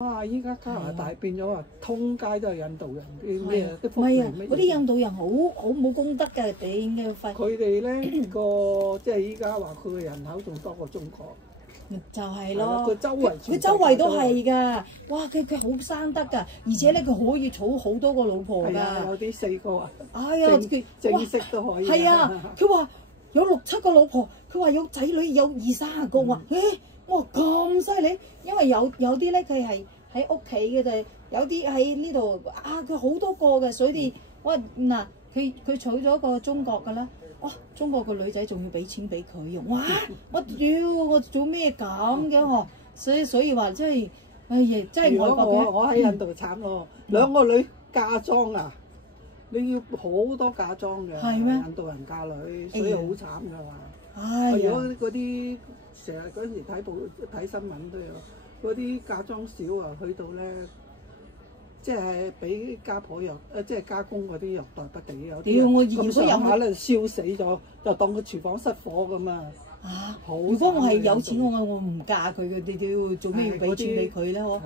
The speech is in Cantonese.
哇！依家加拿大變咗話，通街都係印度人啲咩啲唔係啊，嗰啲印度度人好冇公德㗎，頂嘅肺。佢哋咧個即係依家話佢嘅人口仲多過中國。就係咯，佢周圍都係㗎，哇！佢好生得㗎，而且咧佢可以儲好多個老婆㗎，有啲4個啊，哎呀，佢正式都可以。係啊，佢話有6、7個老婆，佢話有仔女有20、30個，我話我話咁犀利，因為有啲咧佢係喺屋企嘅啫，有啲喺呢度啊，佢好多個嘅，所以我話嗱，佢娶咗個中國㗎啦。哇！中國個女仔仲要俾錢俾佢用，哇！我屌我做咩咁嘅嗬？所以話真係，哎呀，真係外國嘅。我喺印度慘喎，2個女嫁妝啊，你要好多嫁妝嘅。係咩？印度人嫁女，所以好慘㗎嘛。哎呀！如果嗰啲成日嗰陣時睇新聞都有，嗰啲嫁妝少啊，去到咧。即係俾家婆即係家公嗰啲虐待不地，有啲咁上下咧燒死咗，就當個廚房失火咁啊！如果我係有錢，我唔嫁佢嘅，你要做咩要俾錢俾佢咧？嗬？